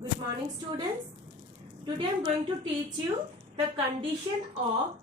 Good morning, students. Today I am going to teach you the condition of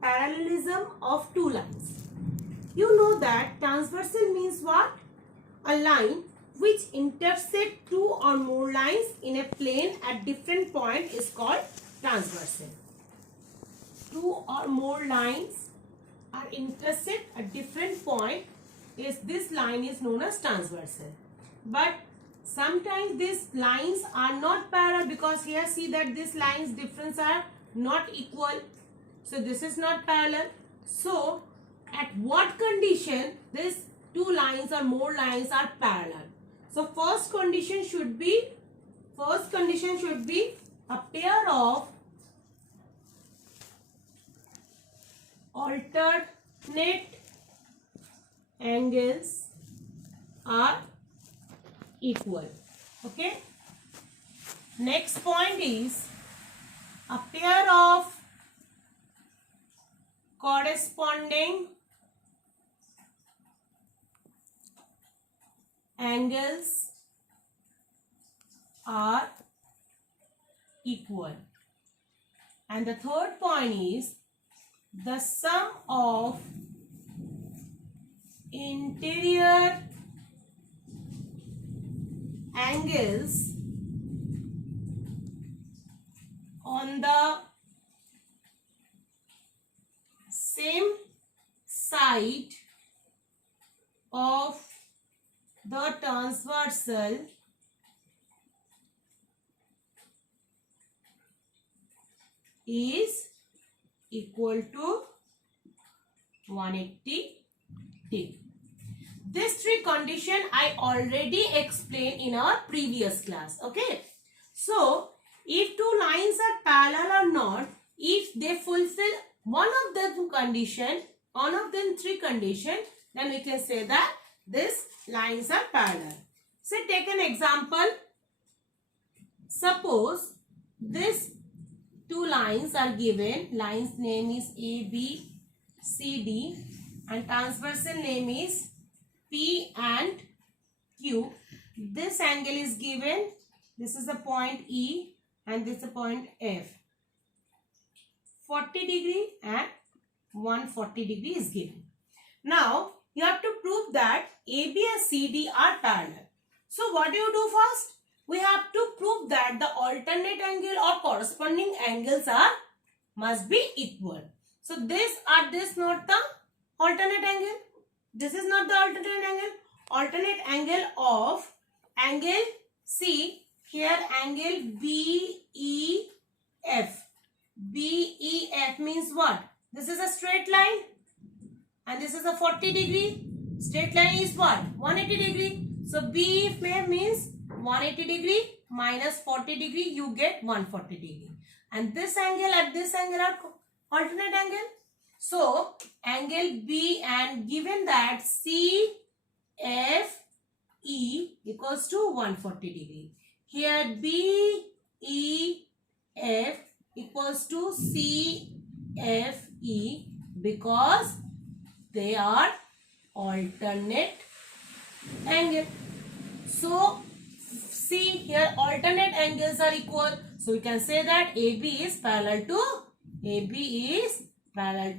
parallelism of two lines. You know that transversal means what? A line which intersect two or more lines in a plane at different point is called transversal. Two or more lines are intersect at different point. This line is known as transversal. But sometimes these lines are not parallel, because here see that these lines difference are not equal. So this is not parallel. So at what condition these two lines or more lines are parallel? So first condition should be a pair of alternate angles are equal. Okay. Next point is a pair of corresponding angles are equal. And the third point is the sum of interior angles on the same side of the transversal is equal to 180 degree. This three condition I already explained in our previous class. Okay. So, if two lines are parallel or not, if they fulfill one of them three conditions, then we can say that these lines are parallel. So, take an example. Suppose these two lines are given. Line's name is A, B, C, D, and transversal name is P and Q. This angle is given. This is the point E and this is the point F. 40 degree and 140 degree is given. Now, you have to prove that AB and CD are parallel. So, what do you do first? We have to prove that the alternate angle or corresponding angles must be equal. So, this not the alternate angle. This is not the alternate angle. Alternate angle of angle C. Here angle BEF. BEF means what? This is a straight line and this is a 40 degree. Straight line is what? 180 degree. So BEF means 180 degree minus 40 degree, you get 140 degree. And this angle at this angle are alternate angle. So angle B, and given that CFE equals to 140 degree. Here BEF equals to CFE because they are alternate angle. So see here alternate angles are equal. So we can say that AB is parallel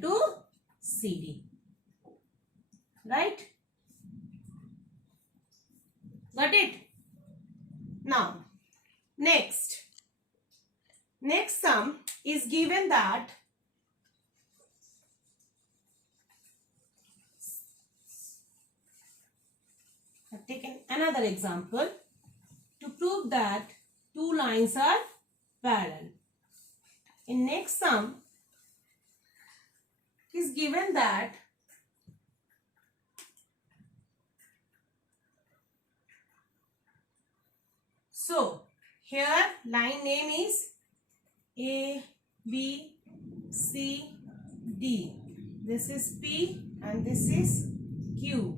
to CD. Right? Got it? Now, next sum is given that I've taken another example to prove that two lines are parallel. In next sum is given that so here line name is A, B, C, D. This is P and this is Q,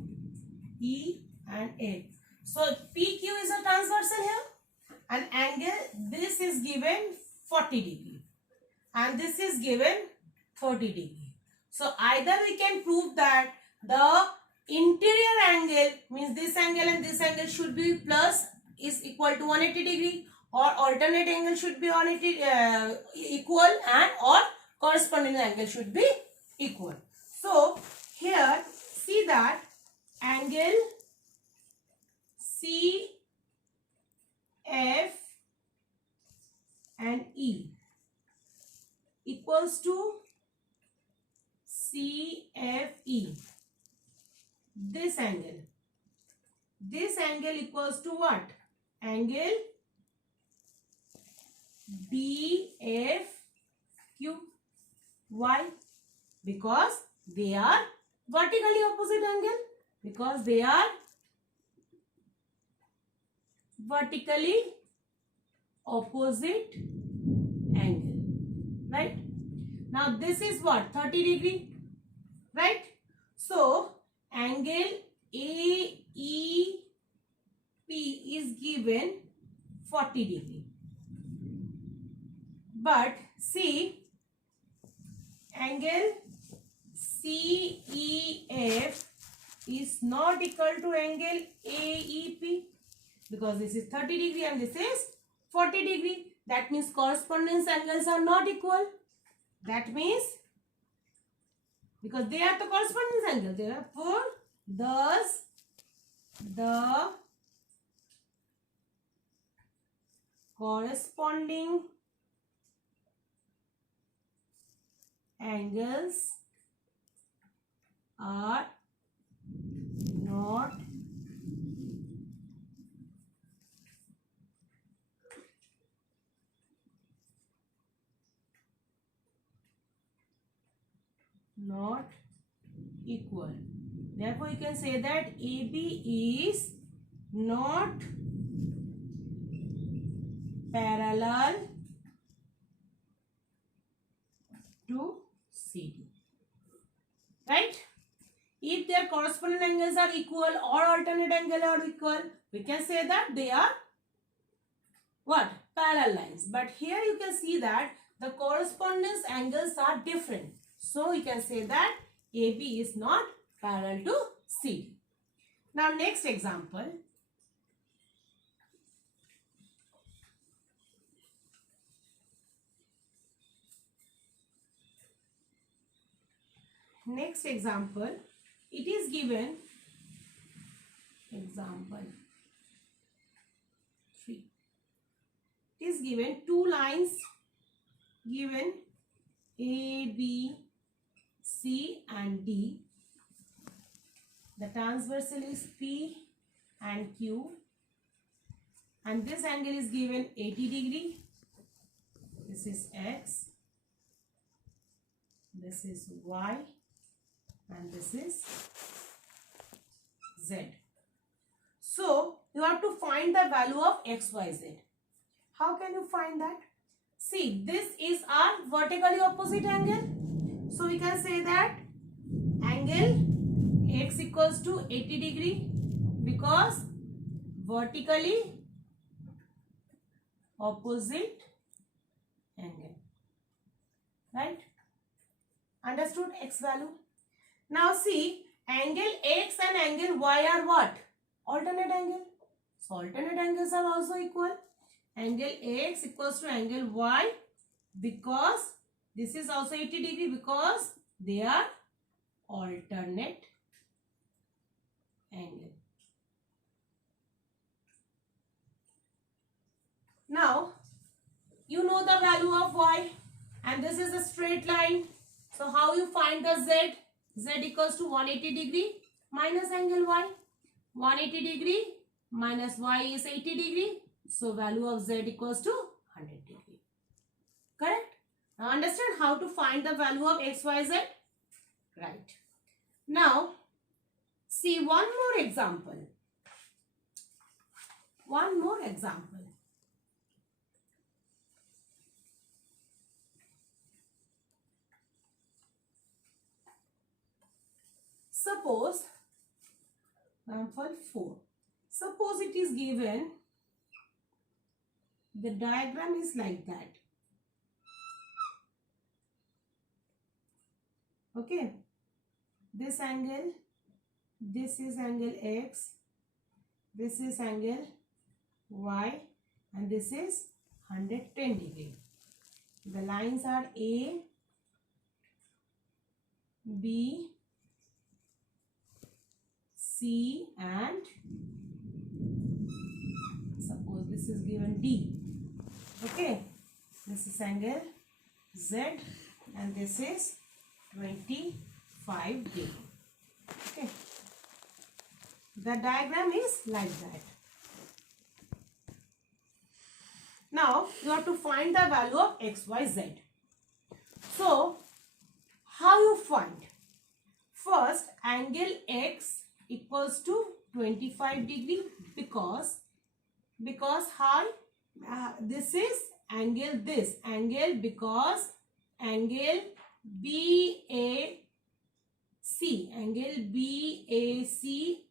E and A. So PQ is a transversal here, and angle this is given 40 degree and this is given 30 degree. So either we can prove that the interior angle means this angle and this angle should be plus is equal to 180 degree, or alternate angle should be on it equal, and or corresponding angle should be equal. So here see that angle CF and E equals to CFE. This angle equals to what? Angle BFQ. Why? Because they are vertically opposite angle. Because they are vertically opposite angle. Right? Now this is what? 30 degree. Right? So angle AEP is given 40 degree. But see, angle CEF is not equal to angle AEP, because this is 30 degree and this is 40 degree. That means correspondence angles are not equal. That means, because they are the correspondence angle, therefore thus the corresponding angles are not equal. Therefore you can say that AB is not parallel to CD. Right? If their corresponding angles are equal or alternate angle are equal, we can say that they are what? Parallel lines. But here you can see that the correspondence angles are different. So you can say that AB is not parallel to CD. Now next example. Next example, it is given, example 3. It is given two lines given A, B, C and D. The transversal is P and Q, and this angle is given 80 degree. This is X, this is Y, and this is Z. So you have to find the value of X, Y, Z. How can you find that? See, this is our vertically opposite angle. So we can say that angle X equals to 80 degree, because vertically opposite angle. Right? Understood X value? Now see, angle X and angle Y are what? Alternate angle. So alternate angles are also equal. Angle X equals to angle Y, because this is also 80 degree, because they are alternate angle. Now you know the value of Y, and this is a straight line. So how you find the Z? Z equals to 180 degree minus angle Y. 180 degree minus Y is 80 degree. So value of Z equals to 100 degree. Correct? Now understand how to find the value of X, Y, Z? Right. Now see one more example. One more example. Suppose, example 4. Suppose it is given, the diagram is like that. Okay. This angle, this is angle X, this is angle Y, and this is 110 degree. The lines are A, B, C and suppose this is given D. Okay, this is angle Z and this is 25 degree. Okay, the diagram is like that. Now you have to find the value of x, y, z. So how you find? First, angle x equals to 25 degree because how this is angle because angle BAC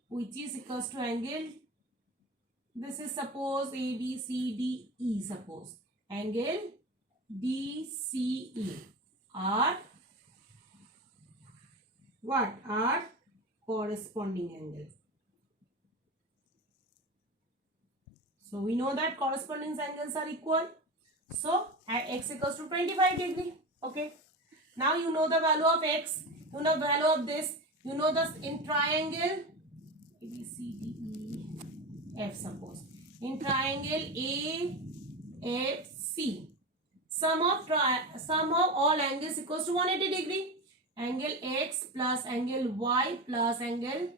which is equals to angle, this is suppose ABCDE, suppose angle DCE are what? Are corresponding angles. So we know that corresponding angles are equal. So at x equals to 25 degree. Okay. Now you know the value of x. You know the value of this. You know this in triangle ABCDEF, suppose in triangle AFC. Sum of all angles equals to 180 degree. Angle x plus angle y plus angle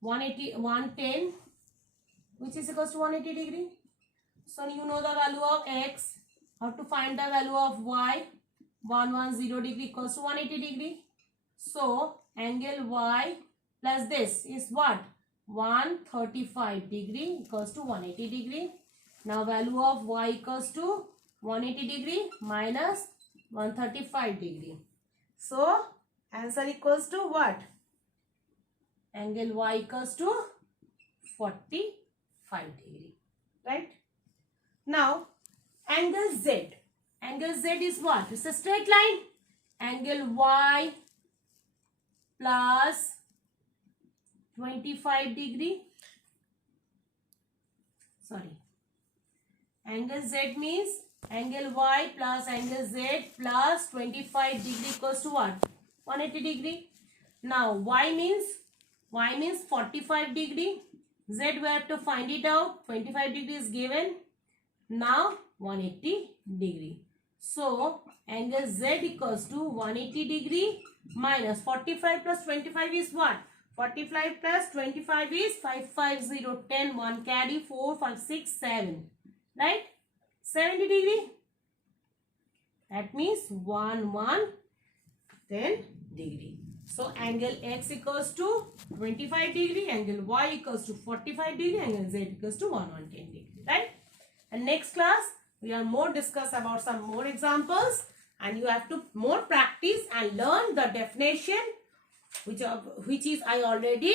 110, which is equals to 180 degree. So you know the value of x. How to find the value of y? 110 degree equals to 180 degree. So angle y plus this is what? 135 degree equals to 180 degree. Now value of y equals to 180 degree minus 135 degree. So answer equals to what? Angle y equals to 45 degree. Right? Now angle z. Angle z is what? It's a straight line. Angle y plus 25 degree. Sorry. Angle z means angle y plus angle z plus 25 degree equals to what? 180 degree. Now y means 45 degree. Z we have to find it out. 25 degree is given. Now 180 degree. So angle z equals to 180 degree minus 45 plus 25 is what? 45 plus 25 is 550, 10, 1 carry, 4, 5, 6, 7. Right? 70 degree. That means 1, 1, 10 degree. So angle x equals to 25 degree, angle y equals to 45 degree, angle z equals to 110 degree. Right? And next class we are more discuss about some more examples, and you have to more practice and learn the definition which is I already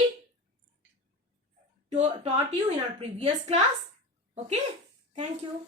taught you in our previous class. Okay, thank you.